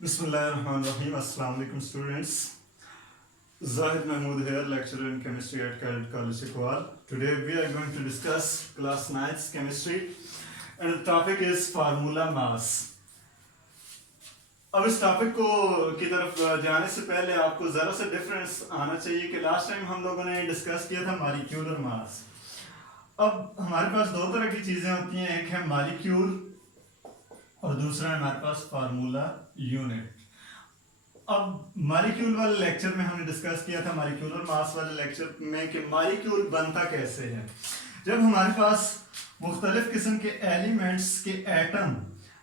Bismillahirrahmanirrahim. Assalamu alaikum students. Zahid Mahmood here, lecturer in chemistry at Cadet College Sukwal. Today we are going to discuss class 9th chemistry and the topic is formula mass. अब इस topic को की तरफ जाने से पहले आपको ज़रा सा डिफरेंस आना चाहिए कि लास्ट टाइम हम लोगों ने डिस्कस किया था मॉलिक्यूलर मास। अब हमारे पास दो तरह की चीज़ें होती हैं, एक है मॉलिक्यूल और दूसरा है हमारे पास फार्मूला यूनिट। अब मॉलिक्यूल वाले लेक्चर में हमने डिस्कस किया था मॉलिक्यूलर मास वाले लेक्चर में कि मॉलिक्यूल बनता कैसे है। जब हमारे पास मुख्तलिफ किस्म के एलिमेंट्स के एटम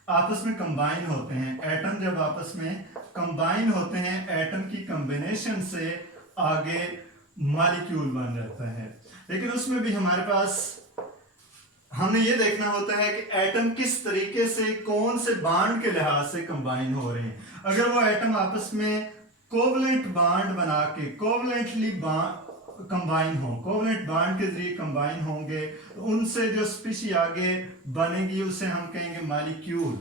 आपस में कंबाइन होते हैं, एटम जब आपस में कंबाइन होते हैं, एटम की कॉम्बिनेशन से आगे मॉलिक्यूल बन जाता है। लेकिन उसमें भी हमारे पास हमने ये देखना होता है कि एटम किस तरीके से कौन से बांड के लिहाज से कंबाइन हो रहे हैं। अगर वो एटम आपस में कोवलेंट बांड बना के कोवलेंटली कंबाइन हो, कोवलेंट बांड के जरिए कंबाइन होंगे, तो उनसे जो स्पीशी आगे बनेगी उसे हम कहेंगे मॉलिक्यूल।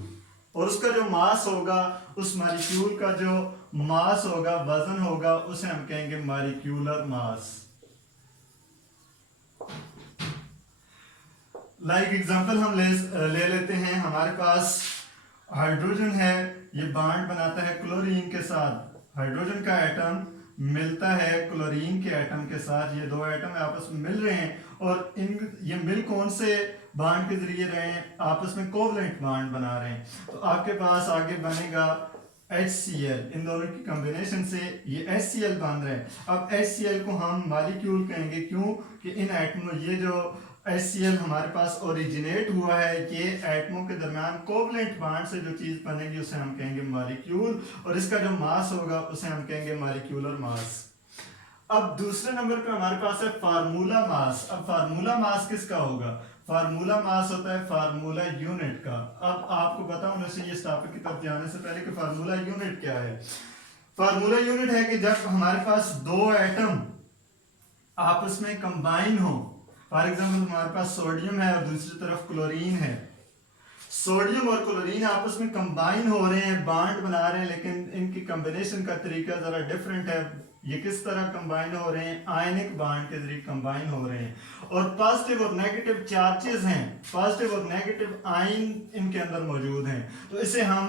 और उसका जो मास होगा, उस मॉलिक्यूल का जो मास होगा, वजन होगा, उसे हम कहेंगे मॉलिक्यूलर मास। लाइक एग्जांपल हम ले लेते हैं, हमारे पास हाइड्रोजन है, ये बांड बनाता है क्लोरीन के साथ। हाइड्रोजन का एटम मिलता है क्लोरीन के एटम के साथ, ये दो एटम आपस में मिल रहे हैं और ये मिल कौन से बांड के जरिए रहे हैं, आपस में कोवलेंट बांड बना रहे हैं। तो आपके पास आगे बनेगा HCl, इन दोनों की कॉम्बिनेशन से ये HCl बन रहे हैं। अब HCl को हम मॉलिक्यूल कहेंगे, क्यों कि इन एटमों, ये जो HCl हमारे पास ओरिजिनेट हुआ है, ये एटमों के दरमियान कोवलेंट बांड से जो चीज बनेगी उसे हम कहेंगे मॉलिक्यूल, और इसका जो मास होगा उसे हम कहेंगे मॉलिक्यूलर मास। अब दूसरे नंबर पे हमारे पास है फार्मूला मास। अब फार्मूला मास किसका होगा? फार्मूला मास होता है फार्मूला यूनिट का। अब आपको पता होना चाहिए इस टॉपिक की तरफ जाने से पहले कि फार्मूला यूनिट क्या है। फार्मूला यूनिट है कि जब हमारे पास दो एटम आपस में कंबाइन हो, फॉर एग्जाम्पल हमारे पास सोडियम है और दूसरी तरफ क्लोरीन है, सोडियम और क्लोरीन आपस में कंबाइन हो रहे हैं, बांड बना रहे हैं, लेकिन इनकी कॉम्बिनेशन का तरीका जरा डिफरेंट है। ये किस तरह कंबाइन हो रहे हैं? आयनिक बांड के जरिए कंबाइन हो रहे हैं, और पॉजिटिव और नेगेटिव चार्जेस हैं, पॉजिटिव और नेगेटिव आयन इनके अंदर मौजूद हैं। तो इसे हम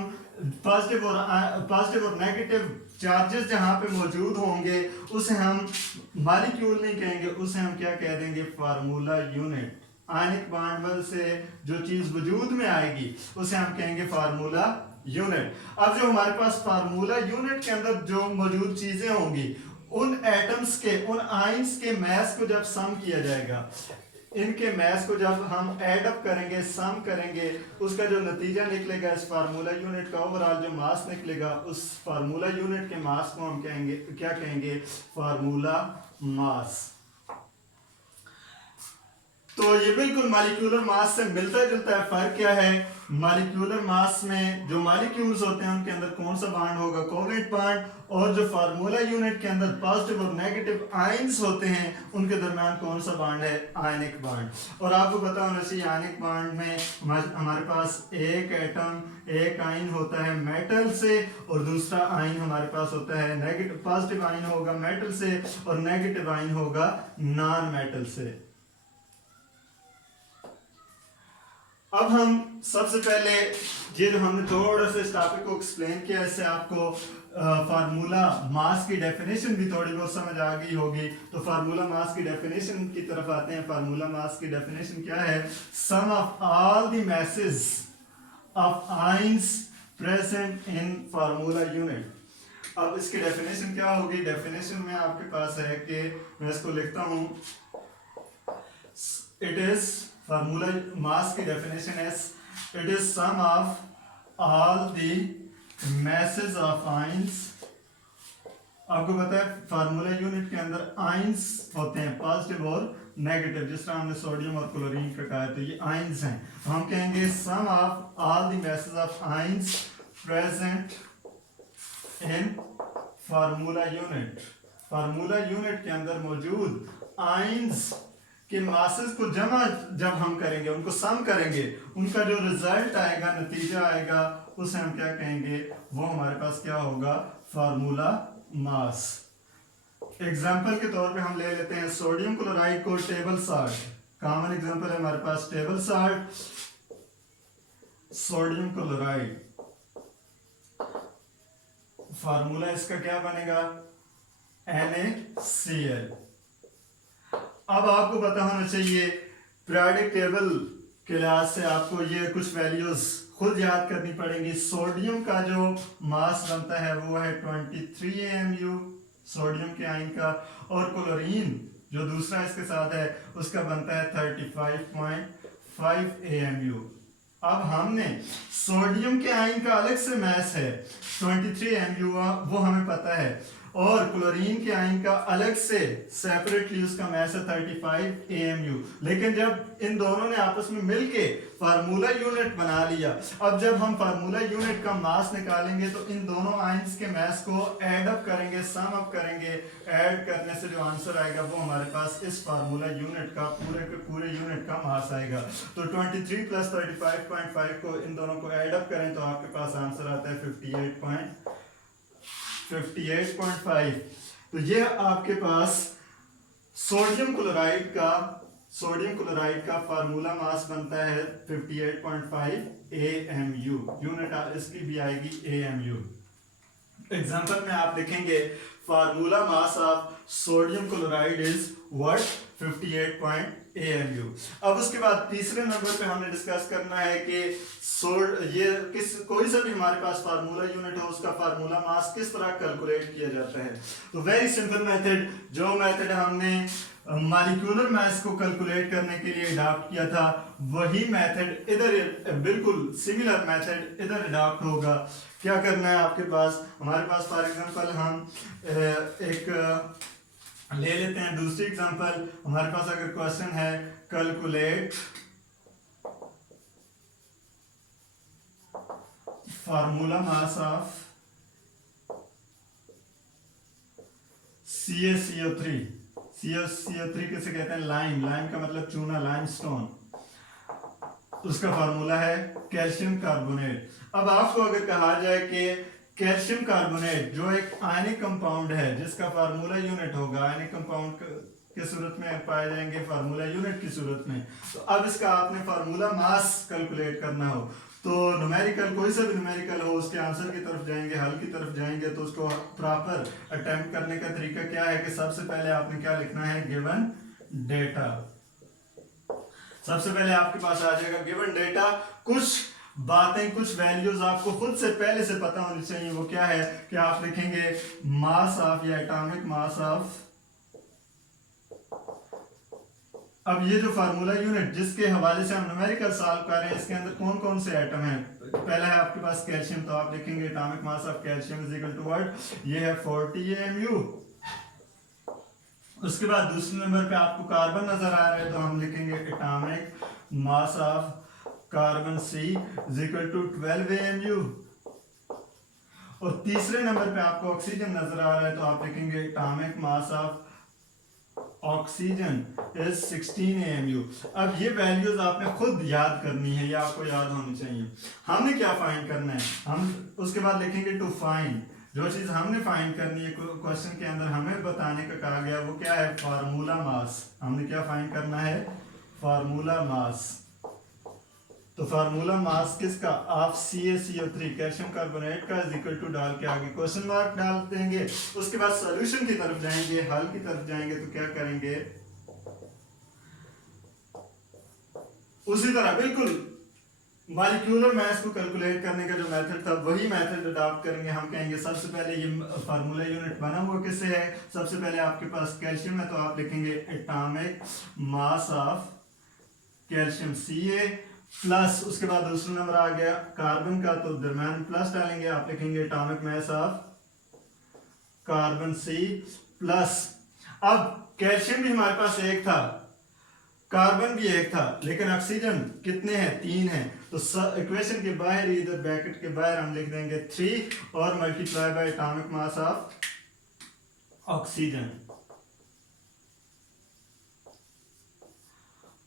पॉजिटिव और नेगेटिव चार्जेस जहां पे मौजूद होंगे उसे हम मॉलिक्यूल नहीं कहेंगे, उसे हम क्या कह देंगे? Formula unit. आयनिक बांड से जो चीज वजूद में आएगी उसे हम कहेंगे फार्मूला यूनिट। अब जो हमारे पास फार्मूला यूनिट के अंदर जो मौजूद चीजें होंगी, उन एटम्स के, उन आयंस के मैस को जब सम किया जाएगा, इनके मैस को जब हम ऐड अप करेंगे, सम करेंगे, उसका जो नतीजा निकलेगा इस फार्मूला यूनिट का, ओवरऑल जो मास निकलेगा, उस फार्मूला यूनिट के मास को हम कहेंगे, क्या कहेंगे? Formula mass. तो ये बिल्कुल मॉलिक्यूलर मास से मिलता जुलता है। फर्क क्या है? मॉलिक्यूलर मास में जो मॉलिक्यूल्स होते हैं उनके अंदर कौन सा बांड होगा? Covalent bond. और जो फार्मूला यूनिट के अंदर पॉजिटिव और नेगेटिव आयंस होते हैं, उनके दरमियान कौन सा बांड है? आयनिक बांड। और आपको पता होना चाहिए आयनिक बांड में हमारे पास एक एटम, एक आयन होता है मेटल से, और दूसरा आयन हमारे पास होता है नेगेटिव, पॉजिटिव आयन होगा मेटल से और नेगेटिव आयन होगा नॉन मेटल से। अब हम सबसे पहले ये जो हमने थोड़ा सा इस टॉपिक को एक्सप्लेन किया, इससे आपको फार्मूला मास की डेफिनेशन भी थोड़ी बहुत समझ आ गई होगी। तो फार्मूला मास की डेफिनेशन की तरफ आते हैं। फार्मूला मास की डेफिनेशन क्या है? Sum of all the masses of ions present in formula unit. अब इसकी डेफिनेशन क्या होगी? डेफिनेशन में आपके पास है कि मैं इसको लिखता हूं, इट इज फार्मूला मास की डेफिनेशन है, it is sum of all the masses of ions. आपको पता है फार्मूला यूनिट के अंदर आयंस होते हैं, पॉजिटिव और नेगेटिव, जिस तरह हमने सोडियम और क्लोरीन का कहा है, तो ये आयंस हैं। तो हम कहेंगे sum of all the masses of ions present in formula unit. Formula unit के अंदर मौजूद आयंस कि मासेस को जमा जब हम करेंगे, उनको सम करेंगे, उनका जो रिजल्ट आएगा, नतीजा आएगा, उसे हम क्या कहेंगे, वो हमारे पास क्या होगा, फार्मूला मास। एग्जाम्पल के तौर पे हम ले लेते हैं सोडियम क्लोराइड को टेबल साल्ट, कॉमन एग्जाम्पल है हमारे पास table salt, sodium chloride, formula इसका क्या बनेगा, NaCl। अब आपको पता होना चाहिए पीरियोडिक टेबल के लिहाज से आपको ये कुछ वैल्यूज खुद याद करनी पड़ेंगी। सोडियम का जो मास बनता है वो है 23 AMU सोडियम के आयन का, और क्लोरीन जो दूसरा इसके साथ है उसका बनता है 35.5 AMU। अब हमने सोडियम के आयन का अलग से मास है 23 AMU, वो हमें पता है, और क्लोरीन के आयन का अलग से सेपरेटली उसका मास है 35 AMU। लेकिन जब इन दोनों ने आपस में मिलके फार्मूला यूनिट बना लिया, अब जब हम फार्मूला यूनिट का मास निकालेंगे तो इन दोनों आयंस के मास को ऐड अप करेंगे, सम अप करेंगे, ऐड करने से जो आंसर आएगा वो हमारे पास इस फार्मूला यूनिट का पूरे के पूरे यूनिट का मास आएगा। तो 23 प्लस 35.5 को इन दोनों को ऐड अप करें तो आपके पास आंसर आता है 58.5। तो ये आपके पास सोडियम क्लोराइड का फार्मूला मास बनता है 58.5 AMU। यूनिट इसकी भी आएगी AMU। एग्जांपल में आप लिखेंगे formula mass of sodium chloride is what 58 AMU। अब उसके बाद तीसरे नंबर पे हमने डिस्कस करना है कि कोई सा भी हमारे पास फार्मूला यूनिट हो उसका फार्मूला मास किस तरह कैलकुलेट किया जाता है। तो वेरी सिंपल मेथड, जो मेथड हमने मॉलिक्यूलर मास को कैलकुलेट करने के लिए अडॉप्ट किया था वही मेथड इधर, बिल्कुल सिमिलर मेथड इधर अडॉप्ट होगा। क्या करना है आपके पास, हमारे पास फॉर एग्जांपल हम एक ले लेते हैं दूसरी एग्जांपल। हमारे पास अगर क्वेश्चन है calculate formula mass of CaCO3। CaCO3 किसे कहते हैं, लाइम का मतलब चूना, लाइमस्टोन, उसका फार्मूला है कैल्शियम कार्बोनेट। अब आपको अगर कहा जाए कि कैल्शियम कार्बोनेट जो एक आयनिक कंपाउंड है जिसका फार्मूला यूनिट होगा, आयनिक कंपाउंड के सूरत में पाए जाएंगे फार्मूला यूनिट की सूरत में, तो अब इसका आपने फार्मूला मास कैलकुलेट करना हो तो न्यूमेरिकल, कोई सा भी न्यूमेरिकल हो उसके आंसर की तरफ जाएंगे, हल की तरफ जाएंगे, तो उसको प्रॉपर अटेम्प्ट करने का तरीका क्या है कि सबसे पहले आपने क्या लिखना है, गिवन डेटा। सबसे पहले आपके पास आ जाएगा गिवन डेटा, कुछ बातें, कुछ वैल्यूज आपको खुद से पहले से पता होनी चाहिए। वो क्या है कि आप लिखेंगे मास ऑफ या एटॉमिक मास ऑफ। अब ये जो फार्मूला यूनिट जिसके हवाले से हम न्यूमेरिकल सॉल्व कर रहे हैं इसके अंदर कौन कौन से एटम हैं। पहला है आपके पास कैल्शियम, तो आप लिखेंगे atomic mass of calcium is equal to what, ये है 40 AMU। उसके बाद दूसरे नंबर पे आपको कार्बन नजर आ रहा है तो हम लिखेंगे atomic mass of carbon C is equal to 12 AMU। और तीसरे नंबर पे आपको ऑक्सीजन नजर आ रहा है तो आप लिखेंगे atomic mass of oxygen is 16 AMU। अब ये वैल्यूज आपने खुद याद करनी है, या आपको याद होनी चाहिए। हमने क्या फाइंड करना है, हम उसके बाद लिखेंगे टू फाइंड। जो चीज हमने फाइंड करनी है क्वेश्चन के अंदर हमें बताने का कहा गया वो क्या है, फार्मूला मास। हमने क्या फाइंड करना है, फार्मूला मास। तो फार्मूला मास किसका, ऑफ CaCO3 कैल्शियम कार्बोनेट का इज इक्वल टू डाल के आगे क्वेश्चन मार्क डाल देंगे। उसके बाद सॉल्यूशन की तरफ जाएंगे, हल की तरफ जाएंगे तो क्या करेंगे, उसी तरह बिल्कुल मॉलिक्यूलर मास को कैलकुलेट करने का जो मेथड था वही मेथड अडॉप्ट करेंगे। हम कहेंगे सबसे पहले ये फार्मूला यूनिट बना हुआ किससे है, सबसे पहले आपके पास कैल्शियम है तो आप लिखेंगे atomic mass of calcium Ca plus, उसके बाद दूसरा नंबर आ गया कार्बन का तो दरम्यान प्लस डालेंगे, आप लिखेंगे atomic mass of carbon C plus. अब कैल्शियम भी हमारे पास एक था, कार्बन भी एक था, लेकिन ऑक्सीजन कितने हैं, 3 हैं। तो इक्वेशन के बाहर इधर ब्रैकेट के बाहर हम लिख देंगे 3 और multiply by atomic mass of oxygen.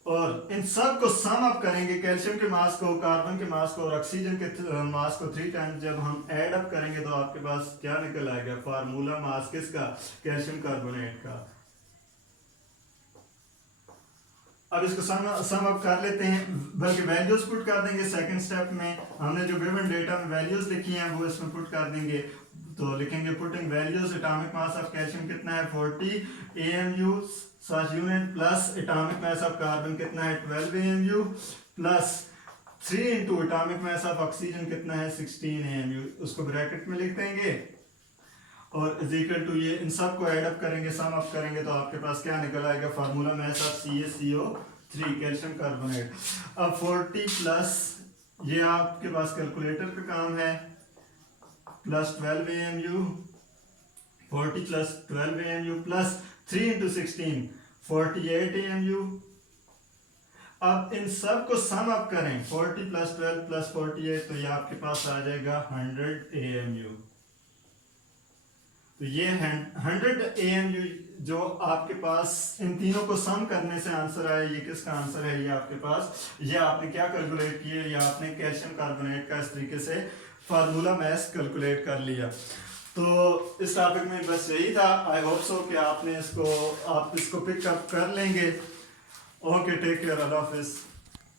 और इन सब को सम अप करेंगे, कैल्शियम के मास को, कार्बन के मास को और ऑक्सीजन के मास को 3 टाइम्स जब हम ऐड अप करेंगे तो आपके पास क्या निकल आएगा, फार्मूला मास किसका, कैल्शियम कार्बोनेट का। अब इसको सम अप कर लेते हैं, बल्कि वैल्यूज पुट कर देंगे। सेकंड स्टेप में हमने जो गिवन डेटा में वैल्यूज लिखी हैं वो इसमें पुट कर देंगे। तो लिखेंगे putting values, atomic mass of calcium कितना है 40 AMU such unit, plus atomic mass of carbon कितना है 12 AMU, plus 3 into atomic mass of oxygen कितना है 16 AMU, उसको ब्रैकेट में लिख देंगे और इज इक्वल टू ये इन सब को ऐड अप करेंगे, सम अप करेंगे तो आपके पास क्या निकल आएगा, formula mass of CaCO3 calcium carbonate. अब 40 प्लस ये आपके पास कैलकुलेटर का काम है, plus 12 AMU, 40 plus 12 AMU plus 3 into 16 48 AMU। अब इन सब को सम अप करें, 40 प्लस 12 प्लस 48 तो ये आपके पास आ जाएगा 100 AMU। तो ये 100 AMU जो आपके पास इन तीनों को सम करने से आंसर आया, ये किसका आंसर है, ये आपके पास, ये आपने क्या कैलकुलेट किया, ये आपने कैल्शियम कार्बोनेट का इस तरीके से फार्मूला मास कैलकुलेट कर लिया। तो इस टॉपिक में बस यही था। आई होप सो कि आप इसको पिकअप कर लेंगे। ओके, टेक केयर, अल्लाह हाफिज़।